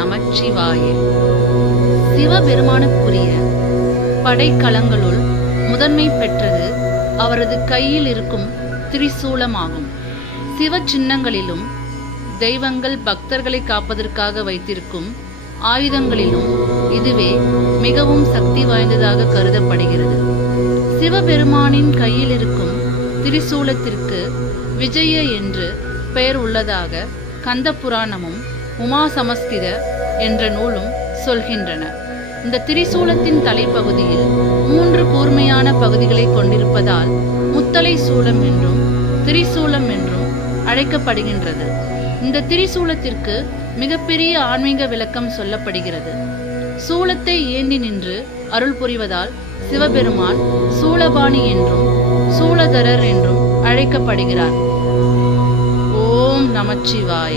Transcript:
நமச்சிவாய. சிவபெருமானுக்குரிய படைக்கலங்களுள் முதன்மை பெற்றது அவரது கையில் இருக்கும் திரிசூலமாகும். சிவ சின்னங்களிலும் தெய்வங்கள் பக்தர்களை காப்பதற்காக வைத்திருக்கும் ஆயுதங்களிலும் இதுவே மிகவும் சக்தி வாய்ந்ததாக கருதப்படுகிறது. சிவபெருமானின் கையில் இருக்கும் திரிசூலத்திற்கு விஜய என்று பெயர் உள்ளதாக கந்த புராணமும் உமா சமஸ்கித என்ற நூலும் சொல்கின்றன. இந்த திரிசூலத்தின் தலைப்பகுதியில் 3 கூர்மையான பகுதிகளை கொண்டிருப்பதால் முத்தலை சூலம் என்றும் திரிசூலம் என்றும் அழைக்கப்படுகின்றது. இந்த திரிசூலத்திற்கு மிகப்பெரிய ஆன்மீக விளக்கம் சொல்லப்படுகிறது. சூலத்தை ஏந்தி நின்று அருள் புரிவதால் சிவபெருமான் சூலபாணி என்றும் சூலதரர் என்றும் அழைக்கப்படுகிறார். ஓம் நமச்சிவாய.